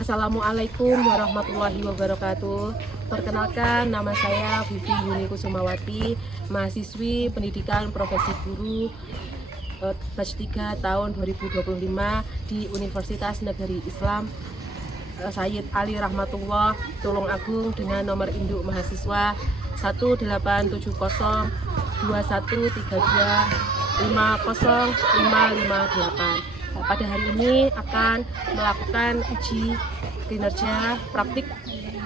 Assalamualaikum warahmatullahi wabarakatuh. Perkenalkan, nama saya Vivi Yuni Kusumawati, mahasiswi pendidikan profesi guru batch 3 tahun 2025 di Universitas Negeri Islam Sayyid Ali Rahmatullah Tulungagung dengan nomor induk mahasiswa 1870133250558. Pada hari ini akan melakukan uji kinerja praktik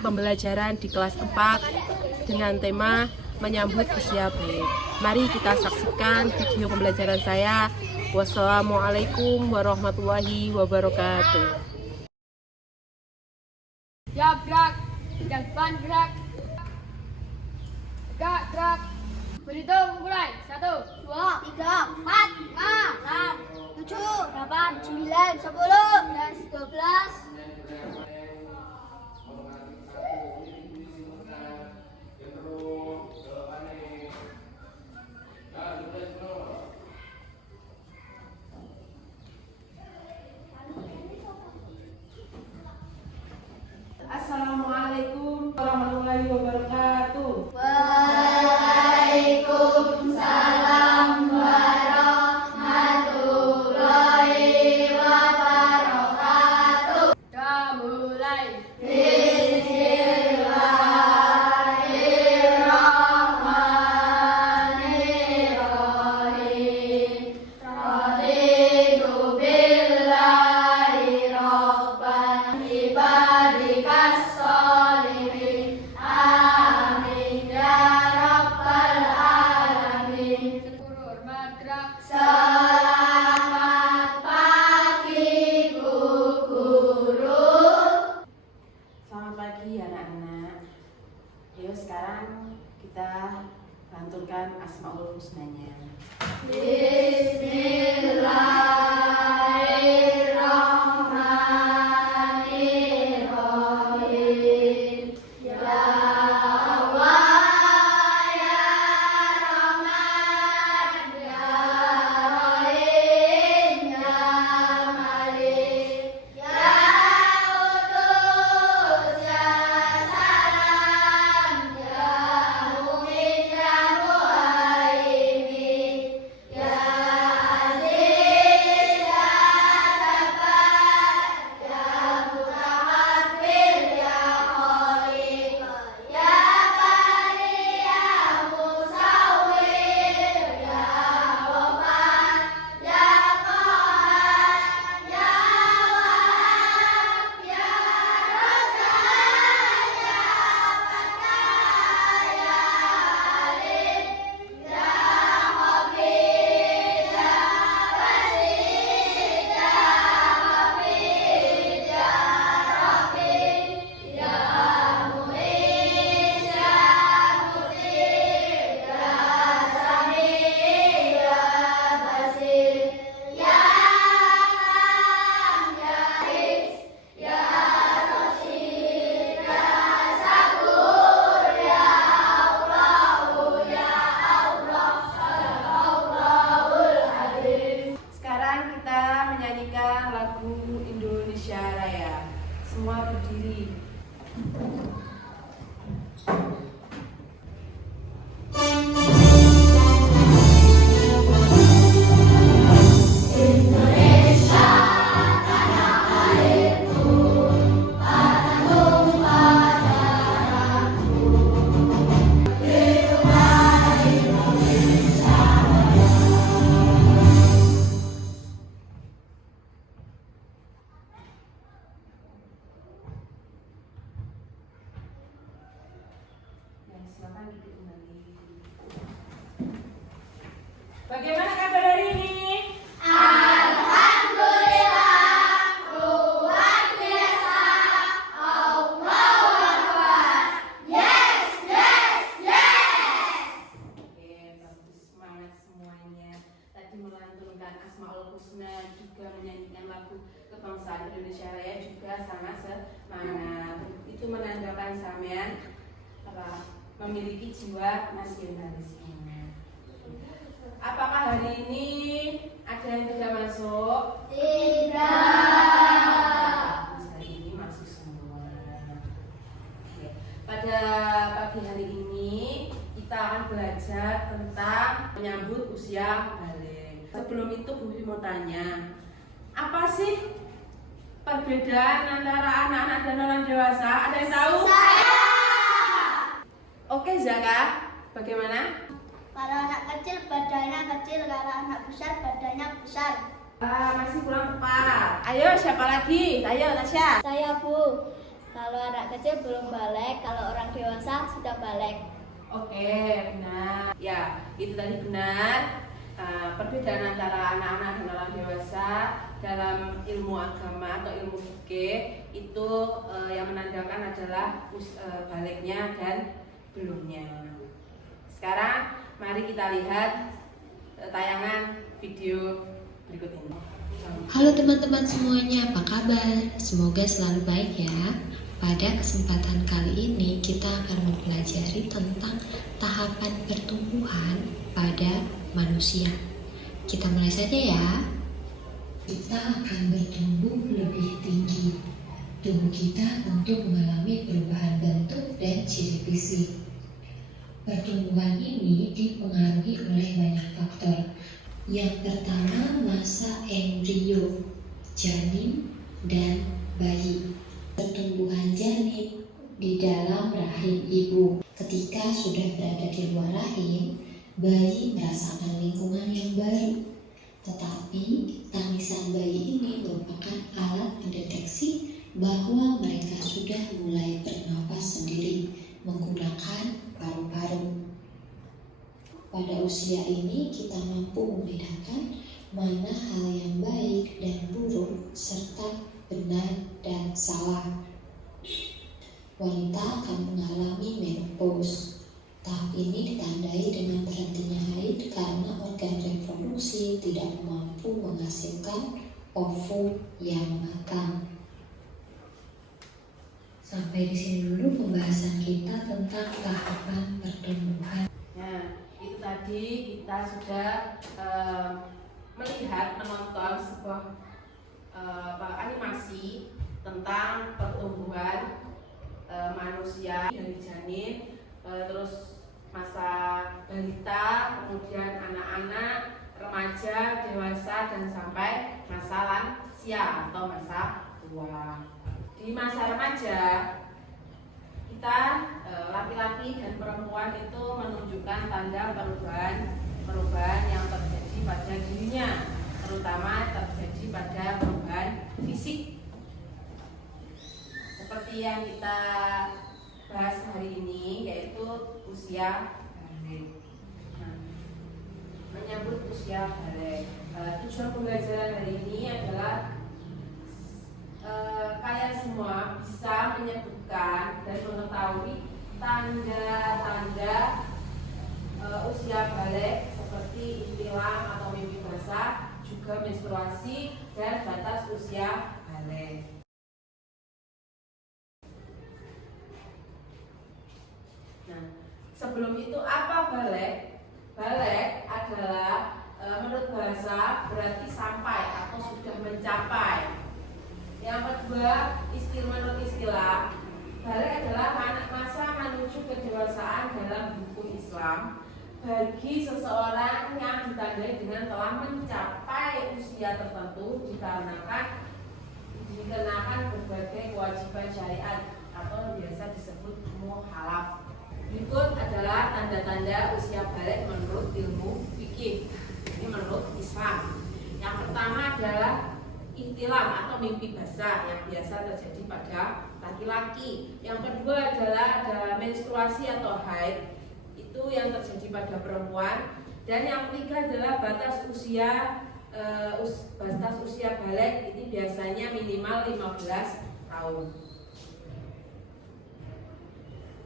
pembelajaran di kelas 4 dengan tema menyambut usia baik. Mari kita saksikan video pembelajaran saya. Wassalamualaikum warahmatullahi wabarakatuh. Siap gerak, yang depan gerak, tegak gerak, berhitung mulai 1, 2, 3, 4, 5, 6, 7, 8, 9, 10, 11, 12. Assalamualaikum warahmatullahi wabarakatuh. Waalaikumsalam warahmatullahi wabarakatuh. Kita mulai. Bismillahirrahmanirrahim. Raditu billahi rabban ibadikas sholihin. Amin ya rabbal alamin. Sepuluh hormat gerak. Selamat pagi Bu Guru. Selamat pagi anak-anak. Yuk sekarang kita lantunkan Asmaul Husnanya. Bismillahirrahmanirrahim. Ya Allah, ya Rahman, ya Rahim, ya Malik, ya Qudus, ya Salam, ya Mu'min, ya Muhaimin, ya Aziz, ya Jabbar, ya Mutakabbir, ya Khaliq, ya Bari, ya Musawwir, ya Ghafar, ya Qahhar, ya Wahhab, ya Razzaq, ya Fattah, ya Alim, ya Khabir, ya Basir, ya Hafid, ya Rafi, ya Mu'in, ya Mutir, ya Sami, ya Basir, ya Hakam, ya His, ya Rashid, ya Sabur, ya Allah, ya Allah, Sadaqallahul Azim. Sekarang kita menyanyikan lagu Indonesia Raya. Semua berdiri. Ya, silakan duduk kembali. Bagaimana kabar hari ini? Alhamdulillah, luar biasa, Allahu Akbar. Yes, yes, yes. Oke, bagus, semangat semuanya. Tadi melantunkan Asmaul Husna, juga menyanyikan lagu kebangsaan Indonesia Raya, juga sangat semangat. Itu menandakan sampean memiliki jiwa nasionalisme. Apakah hari ini ada yang tidak masuk? Tidak. Hari ini masuk belajar tentang menyambut usia balik. Sebelum itu Bu Vivi mau tanya, apa sih perbedaan antara anak-anak dan orang dewasa? Ada yang tahu? Saya. Oke Zaka, bagaimana? Kalau anak kecil badannya kecil, kalau anak besar badannya besar. Masih kurang tepat. Ayo siapa lagi? Ayo Tasya. Saya Bu. Kalau anak kecil belum balik, kalau orang dewasa sudah balik. Oke, benar. Ya, itu tadi benar. Perbedaan antara anak-anak dan orang dewasa dalam ilmu agama atau ilmu fikih itu yang menandakan adalah baliknya dan belumnya. Sekarang mari kita lihat tayangan video berikut ini. Halo teman-teman semuanya, apa kabar? Semoga selalu baik ya. Pada kesempatan kali ini kita akan mempelajari tentang tahapan pertumbuhan pada manusia. Kita mulai saja ya. Kita akan bertumbuh lebih tinggi. Tubuh kita tentu mengalami perubahan bentuk dan ciri fisik. Pertumbuhan ini dipengaruhi oleh banyak faktor. Yang pertama, masa embrio, janin dan bayi. Pertumbuhan janin di dalam rahim ibu. Ketika sudah berada di luar rahim, bayi merasakan lingkungan yang baru. Tetapi tangisan bayi ini merupakan alat pendeteksi bahwa mereka sudah mulai bernapas sendiri menggunakan paru-paru. Pada usia ini kita mampu membedakan mana hal yang baik dan buruk serta benar dan salah. Wanita akan mengalami menopause. Tahap ini ditandai dengan berhentinya haid karena organ reproduksi tidak mampu menghasilkan ovum yang matang. Sampai di sini dulu pembahasan kita tentang tahapan pertumbuhan. Nah, itu tadi kita sudah menonton sebuah animasi tentang pertumbuhan manusia dari janin, terus masa balita, kemudian anak-anak, remaja, dewasa, dan sampai masa lansia atau masa tua. Di masa remaja kita laki-laki dan perempuan itu menunjukkan tanda perubahan yang terjadi pada dirinya, terutama terjadi pada perubahan fisik seperti yang kita bahas hari ini, yaitu usia balik. Menyambut usia balik, tujuan pembelajaran hari ini adalah kalian semua bisa menyebutkan dan mengetahui tanda-tanda usia balik seperti ihtilam atau mimpi basah, juga menstruasi dan batas usia balik. Nah, sebelum itu apa balik? Balik adalah menurut bahasa berarti sampai atau sudah mencapai. Yang kedua, menurut istilah, balik adalah masa menuju kedewasaan dalam hukum Islam bagi seseorang yang ditandai dengan telah mencapai usia tertentu dikenakan berbagai kewajiban syariat atau biasa disebut mukhalaf. Berikut adalah tanda-tanda usia balik menurut ilmu fikih. Ini menurut Islam. Yang pertama adalah ihtilam atau mimpi basah yang biasa terjadi pada laki-laki. Yang kedua adalah ada menstruasi atau haid, itu yang terjadi pada perempuan. Dan yang ketiga adalah batas usia balik, ini biasanya minimal 15 tahun.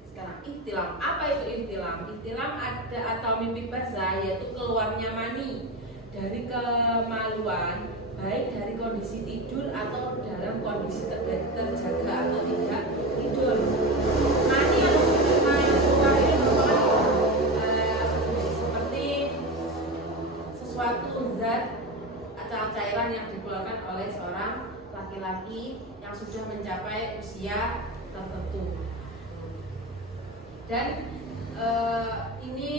Sekarang ihtilam, apa itu ihtilam? Ihtilam atau mimpi basah yaitu keluarnya mani dari kemaluan, baik dari kondisi tidur atau dalam kondisi terjaga atau tidak tidur. Mani yang keluar ini merupakan seperti suatu zat atau cairan yang dikeluarkan oleh seorang laki-laki yang sudah mencapai usia tertentu. Dan ini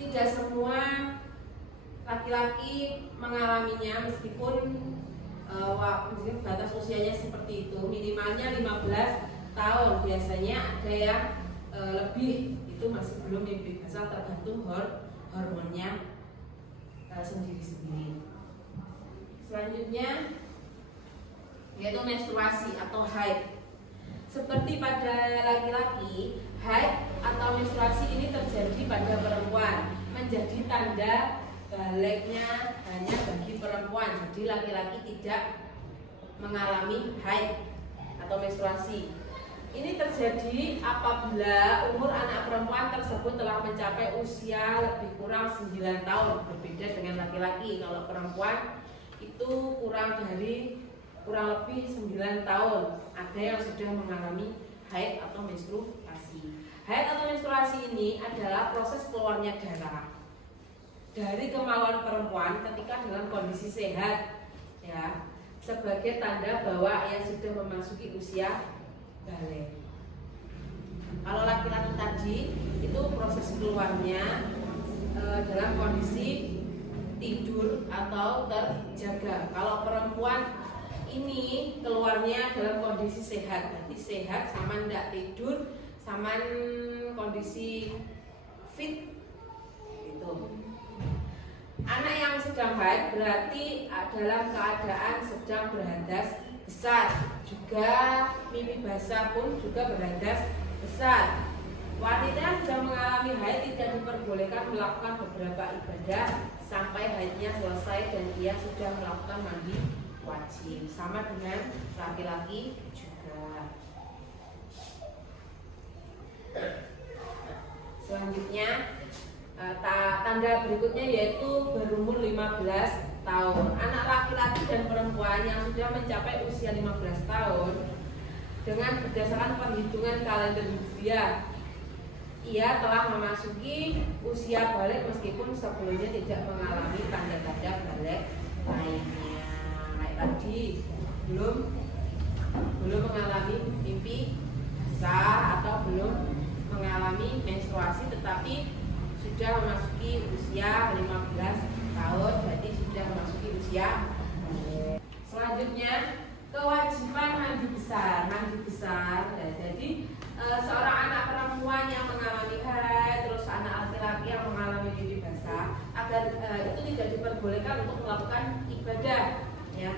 tidak semua laki-laki mengalaminya, meskipun batas usianya seperti itu, minimalnya 15 tahun. Biasanya ada yang lebih, itu masih belum mimpi basah, tergantung hormonnya sendiri-sendiri. Selanjutnya yaitu menstruasi atau haid. Seperti pada laki-laki, haid atau menstruasi ini terjadi pada perempuan, menjadi tanda baliknya hanya bagi perempuan. Jadi laki-laki tidak mengalami haid atau menstruasi. Ini terjadi apabila umur anak perempuan tersebut telah mencapai usia lebih kurang 9 tahun. Berbeda dengan laki-laki, kalau perempuan itu kurang lebih 9 tahun. Ada yang sudah mengalami haid atau menstruasi. Haid atau menstruasi ini adalah proses keluarnya darah dari kemaluan perempuan ketika dalam kondisi sehat, ya, sebagai tanda bahwa ia sudah memasuki usia balik. Kalau laki-laki tadi itu proses keluarnya dalam kondisi tidur atau terjaga. Kalau perempuan ini keluarnya dalam kondisi sehat, berarti sehat sama ndak tidur, sama kondisi fit gitu. Anak yang sedang haid berarti dalam keadaan sedang berhadas besar, juga mimpi basah pun juga berhadas besar. Wanita yang sudah mengalami haid tidak diperbolehkan melakukan beberapa ibadah sampai haidnya selesai dan ia sudah melakukan mandi wajib, sama dengan laki-laki juga. Selanjutnya tanda berikutnya yaitu berumur 15 tahun. Anak laki-laki dan perempuan yang sudah mencapai usia 15 tahun dengan berdasarkan perhitungan kalender hijriah, ia telah memasuki usia balik meskipun sebelumnya tidak mengalami tanda-tanda balik lainnya. Kayak tadi belum mengalami mimpi basah atau belum mengalami menstruasi, tetapi sudah memasuki usia 15 tahun, berarti sudah memasuki usia. Selanjutnya kewajiban mandi besar. Jadi seorang anak perempuan yang mengalami haid, terus anak laki-laki yang mengalami mimpi basah, agar itu tidak diperbolehkan untuk melakukan ibadah, ya.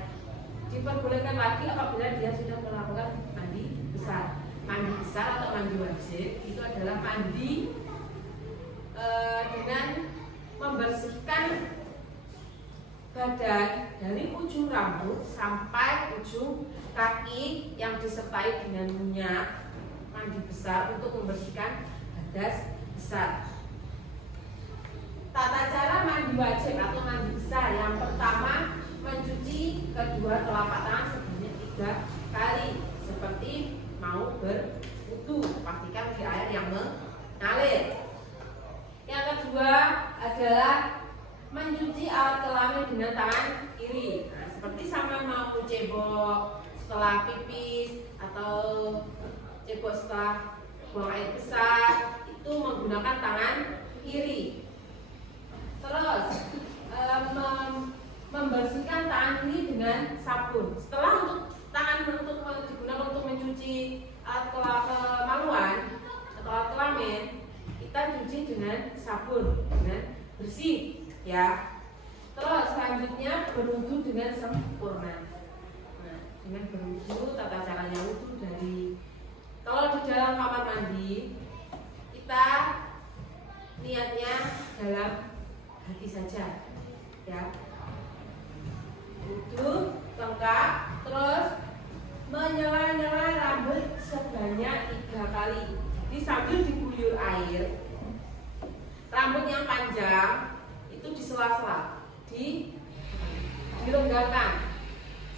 Diperbolehkan lagi apabila dia sudah melakukan mandi besar. Mandi besar atau mandi wajib itu adalah mandi dengan membersihkan badan dari ujung rambut sampai ujung kaki yang disertai dengan minyak. Mandi besar untuk membersihkan hadas besar. Tata cara mandi wajib atau mandi besar: yang pertama, mencuci kedua telapak tangan sebanyak 3 kali seperti mau berwudu, pastikan di air yang mengalir. Yang kedua adalah mencuci alat kelamin dengan tangan kiri. Nah, seperti sama mau cebok setelah pipis atau cebok setelah buang air besar, itu menggunakan tangan kiri. Terus membersihkan tangan kiri dengan sabun. Setelah tangan digunakan untuk mencuci alat kemaluan atau alat kelamin, kita cuci dengan sabun dengan bersih, ya. Terus selanjutnya berwudu dengan sempurna. Nah, dengan berwudu, tata caranya wudu dari, kalau di dalam kamar mandi kita niatnya dalam hati saja, ya. Wudu lengkap, terus menyela-nyela rambut sebanyak 3 kali. Jadi sambil diguyur air, rambut yang panjang itu disela-sela, dilonggarkan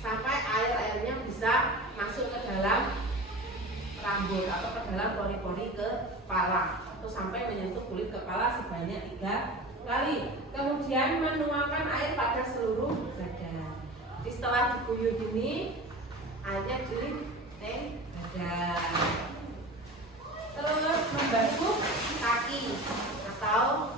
sampai airnya bisa masuk ke dalam rambut atau ke dalam pori-pori kepala, atau sampai menyentuh kulit kepala sebanyak 3 kali. Kemudian menuangkan air pada seluruh badan. Jadi setelah diguyur ini, airnya di badan. Terus membasuh kaki atau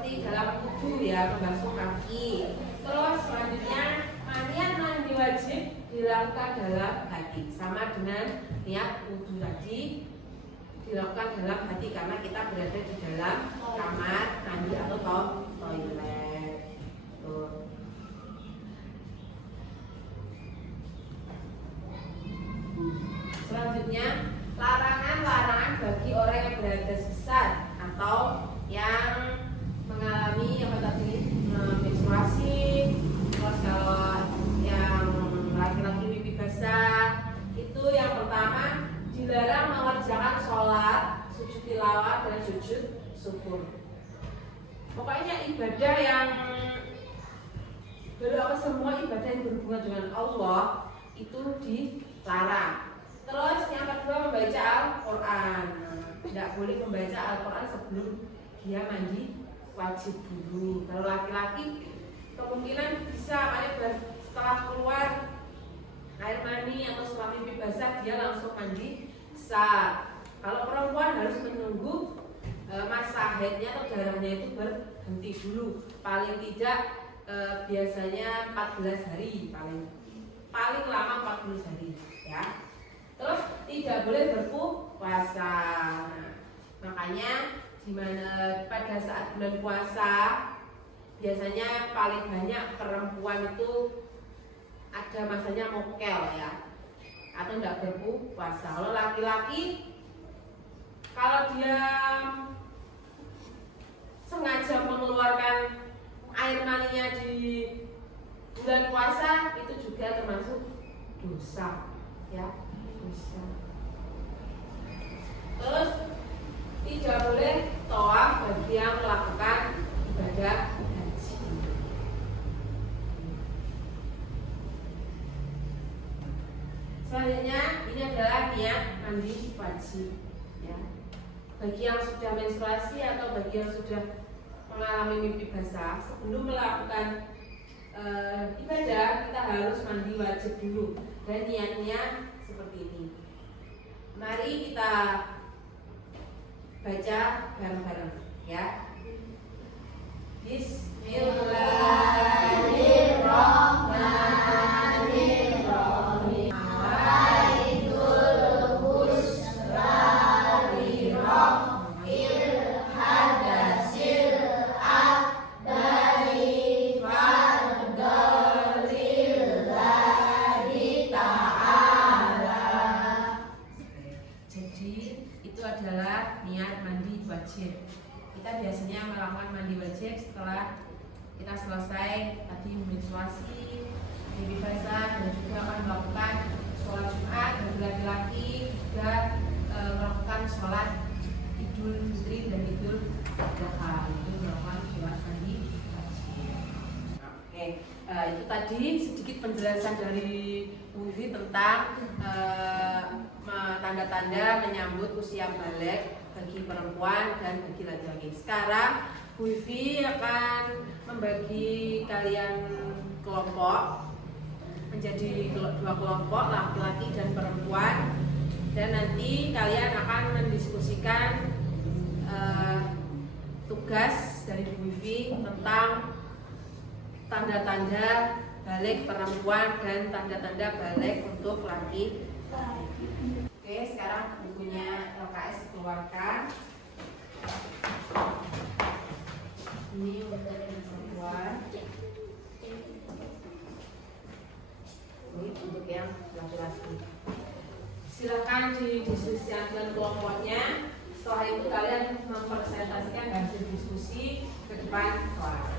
seperti dalam wudhu ya, membasuh kaki. Terus selanjutnya niat mandi wajib dilakukan dalam hati, sama dengan niat wudhu tadi dilakukan dalam hati karena kita berada di dalam kamar mandi atau toilet. Tuh. Selanjutnya, larangan-larangan bagi orang yang berhadas besar atau yang mengalami menstruasi. Terus kalau yang laki-laki pipi basah, itu yang pertama dilarang mengerjakan sholat, sujud tilawah dan sujud syukur. Pokoknya ibadah yang semua ibadah yang berhubungan dengan Allah itu dilarang. Terus yang kedua membaca Al-Quran. Tidak boleh membaca Al-Quran sebelum dia mandi wajib dulu. Kalau laki-laki kemungkinan bisa setelah keluar air mani atau setelah pipi basah dia langsung mandi bisa. Kalau perempuan harus menunggu masa haidnya atau darahnya itu berhenti dulu. Paling tidak biasanya 14 hari, paling lama 14 hari ya. Terus tidak boleh berpuasa. Nah, makanya pada saat bulan puasa biasanya paling banyak perempuan itu ada masanya mokel ya, atau tidak berpuasa. Kalau laki-laki, kalau dia sengaja mengeluarkan air maninya di bulan puasa itu juga termasuk dosa ya, dosa. Terus tidak boleh tawaf bagi yang melakukan ibadah haji. Selanjutnya ini adalah niat mandi wajib ya. Bagi yang sudah menstruasi atau bagi yang sudah mengalami mimpi basah, sebelum melakukan ibadah kita harus mandi wajib dulu dan niatnya seperti ini. Mari kita baca bareng-bareng ya. Bismillahirrahmanirrahim. Kita biasanya melakukan mandi wajib setelah kita selesai tadi menstruasi, mimpi basah, dan juga akan melakukan sholat Jumat. Dan laki-laki juga melakukan sholat Idul Fitri dan Idul Adha, itu melakukan sholat mandi wajib. Oke, itu tadi sedikit penjelasan dari Wifi tentang tanda-tanda menyambut usia balik bagi perempuan dan bagi laki-laki. Sekarang Bu Wifi akan membagi kalian kelompok menjadi 2 kelompok, laki-laki dan perempuan, dan nanti kalian akan mendiskusikan tugas dari Bu Wifi tentang tanda-tanda balik perempuan dan tanda-tanda balik untuk laki. Oke, sekarang bukunya LKS dikeluarkan. Ini untuk perempuan. Ini untuk yang laki-laki. Silakan didiskusikan kelompoknya. Setelah itu kalian mempresentasikan hasil diskusi ke depan kelas.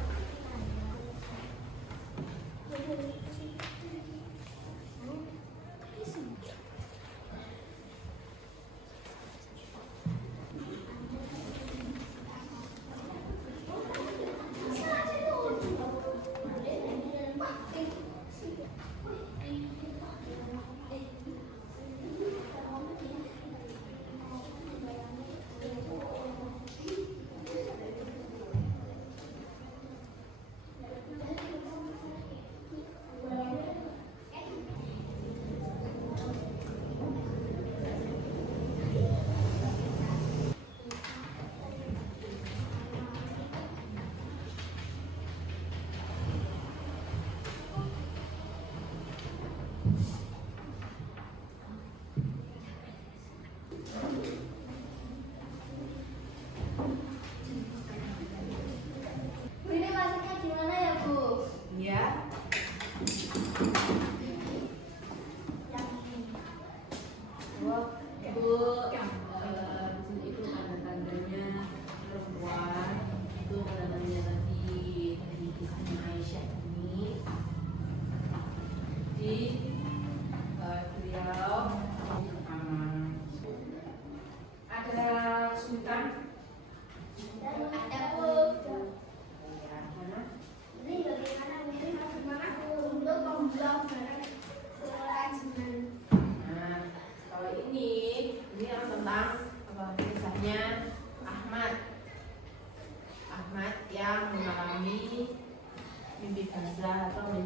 bahasa atau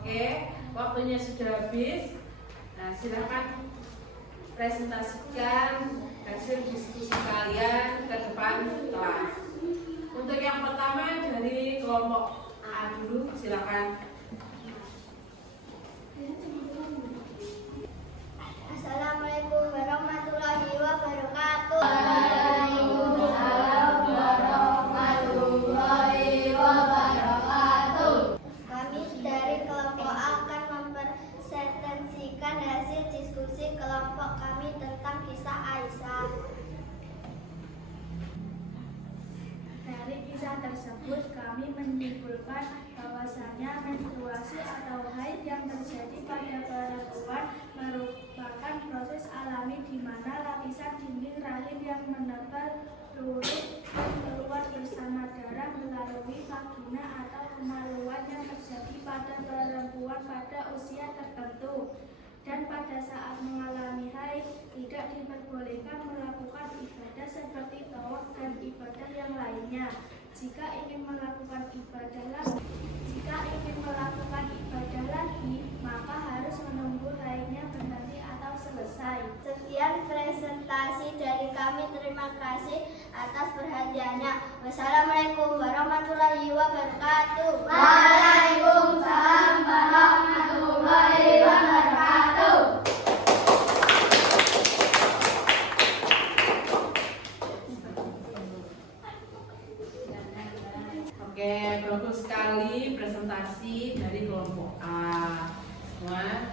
Oke, waktunya sudah habis. Nah, silakan presentasikan hasil diskusi kalian ke depan kelas. Untuk yang pertama dari kelompok A dulu, silakan. Assalamualaikum warahmatullahi wabarakatuh. Kami dari kelompok A akan mempresentasikan hasil diskusi kelompok kami tentang kisah Aisyah. Dari kisah tersebut kami menyimpulkan bahwasanya menstruasi atau haid yang terjadi pada perempuan merupakan proses alami di mana lapisan dinding rahim yang menebar luruh keluar bersama darah melalui vagina atau kemaluan yang terjadi pada perempuan pada usia tertentu. Dan pada saat mengalami haid tidak diperbolehkan melakukan ibadah seperti tawaf dan ibadah yang lainnya. Jika ingin melakukan ibadah lagi, maka harus menunggu haidnya berhenti atau selesai. Sekian presentasi dari kami. Terima kasih atas perhatiannya. Wassalamualaikum warahmatullahi wabarakatuh. Waalaikumsalam warahmatullahi wabarakatuh. Oke, bagus sekali presentasi dari kelompok A. Semua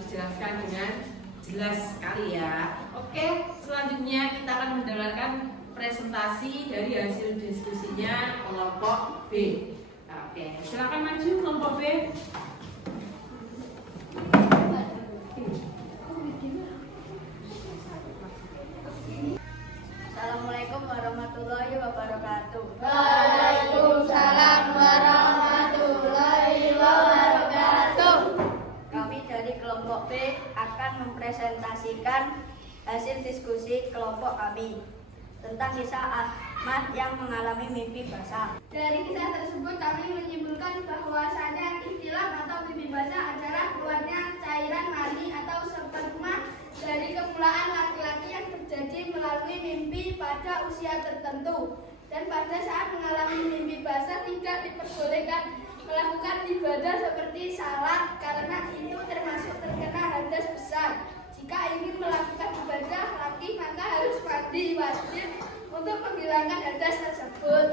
dijelaskan dengan jelas sekali ya. Oke, selanjutnya kita akan mendengarkan presentasi dari hasil diskusinya kelompok B. Oke, silakan maju kelompok B. Assalamualaikum warahmatullahi wabarakatuh. Waalaikumsalam warahmatullahi wabarakatuh. Kami dari kelompok B akan mempresentasikan hasil diskusi kelompok kami tentang kisah Ahmad yang mengalami mimpi basah. Dari kisah tersebut kami menyimpulkan bahwasanya ihtilam atau mimpi basah adalah keluarnya cairan mani atau sperma dari kemulaan laki-laki yang terjadi melalui mimpi pada usia tertentu. Dan pada saat mengalami mimpi basah tidak diperbolehkan melakukan ibadah seperti salat karena itu termasuk terkena hadas besar. Jika ingin melakukan ibadah lagi maka harus mandi wajib untuk menghilangkan hadas tersebut.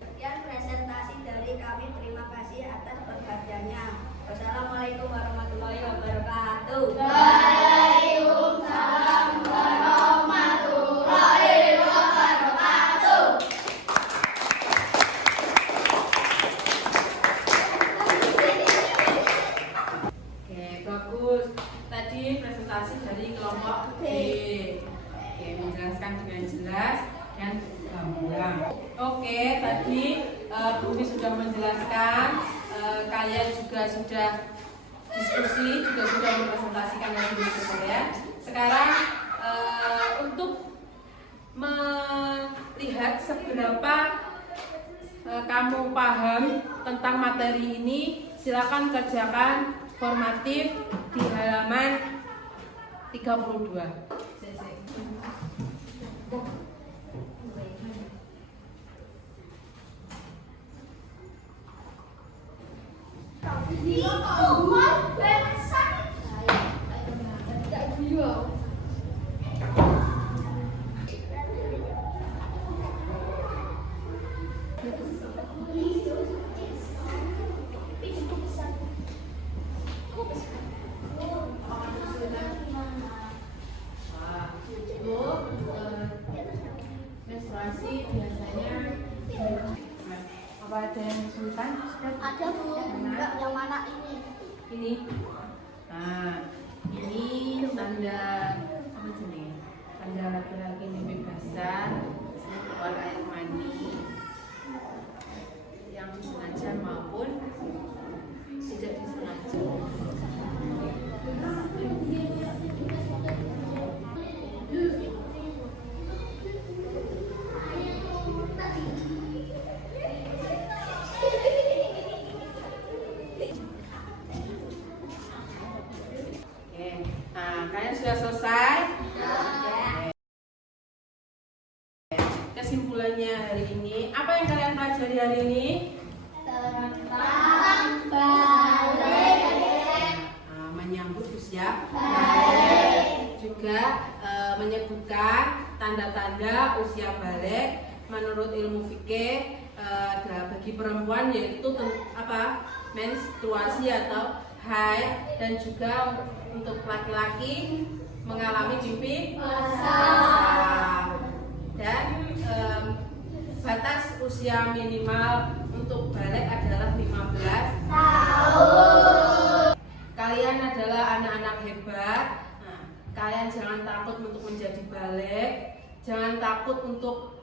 Sekian presentasi dari kami. Terima kasih atas perhatiannya. Wassalamualaikum warahmatullahi wabarakatuh. Waalaikumsalam warahmatullahi wabarakatuh. Oke, bagus. Tadi presentasi dari kelompok B. Oke, menjelaskan dengan jelas dan gamblang. Oke, tadi Bumi sudah menjelaskan, kalian juga sudah diskusi, juga sudah mempresentasikan hasil diskusi ya. Sekarang untuk melihat seberapa kamu paham tentang materi ini, silakan kerjakan formatif di halaman 32. Menstruasi biasanya apa ada yang kesulitan? Ada Bu, enggak yang mana ini? Ini. Nah, ini tanda apa sih? Tanda laki-laki kebebasan, keluar air mani yang disengaja maupun tidak disengaja. Oke, nah kalian sudah selesai? Kesimpulannya hari ini, apa yang kalian pelajari hari ini? Tentang balik. Nah, menyambut usia balik. Juga menyebutkan tanda-tanda usia balik menurut ilmu fikih bagi perempuan yaitu apa? Menstruasi atau haid, dan juga untuk laki-laki mengalami mimpi basah. Dan batas usia minimal untuk balik adalah 15 tahun. Kalian adalah anak-anak hebat. Nah, kalian jangan takut untuk menjadi balik, jangan takut untuk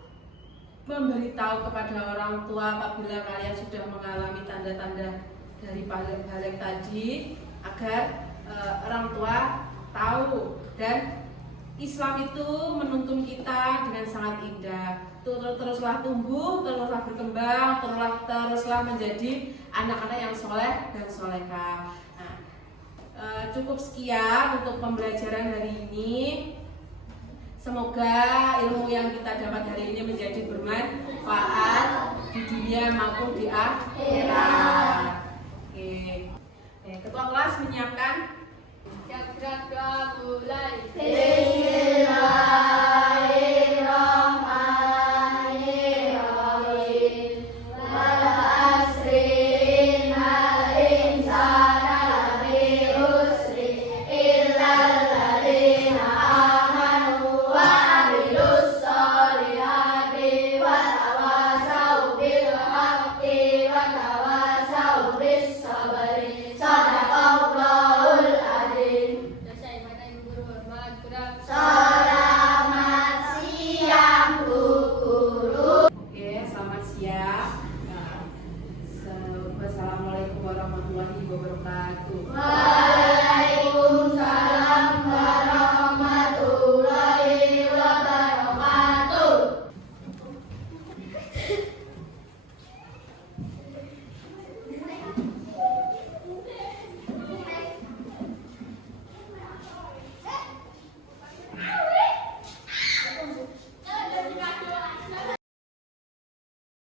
memberitahu kepada orang tua apabila kalian sudah mengalami tanda-tanda dari balik tadi, agar orang tua tahu. Dan Islam itu menuntun kita dengan sangat indah. Teruslah tumbuh, teruslah berkembang, teruslah menjadi anak-anak yang soleh dan soleha. Nah, cukup sekian untuk pembelajaran hari ini. Semoga ilmu yang kita dapat hari ini menjadi bermanfaat di dunia maupun di akhirat. Oke. Ketua kelas menyiapkan